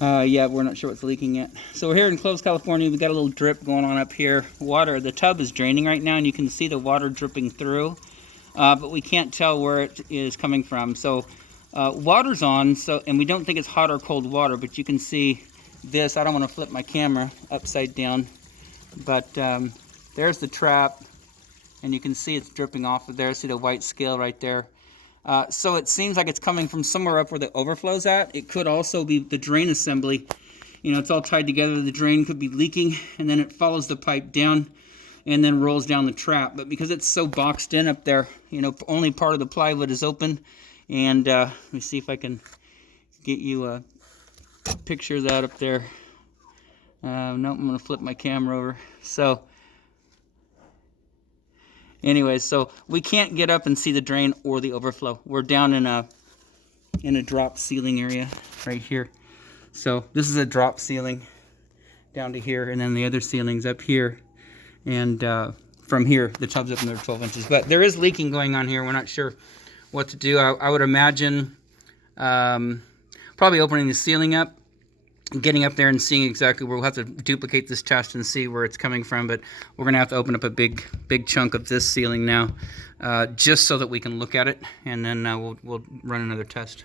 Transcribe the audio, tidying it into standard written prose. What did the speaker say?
Yeah, we're not sure what's leaking yet. So we're here in Clovis, California. We got a little drip going on up here. Water, the tub is draining right now, and you can see the water dripping through, but we can't tell where it is coming from. So water's on, and we don't think it's hot or cold water, but you can see this. I don't want to flip my camera upside down, but there's the trap, and you can see it's dripping off of there. See the white scale right there. So it seems like it's coming from somewhere up where the overflow's at. It could also be the drain assembly. You know, it's all tied together. The drain could be leaking, and then it follows the pipe down and then rolls down the trap. But because it's so boxed in up there, you know, only part of the plywood is open. And let me see if I can get you a picture of that up there. No, I'm going to flip my camera over. So anyways, so we can't get up and see the drain or the overflow. We're down in a drop ceiling area right here. So this is a drop ceiling down to here, and then the other ceiling's up here. And from here, the tub's up another 12 inches. But there is leaking going on here. We're not sure what to do. I would imagine probably opening the ceiling up, getting up there and seeing exactly where we'll have to duplicate this test and see where it's coming from. But we're going to have to open up a big chunk of this ceiling now, just so that we can look at it, and then we'll run another test.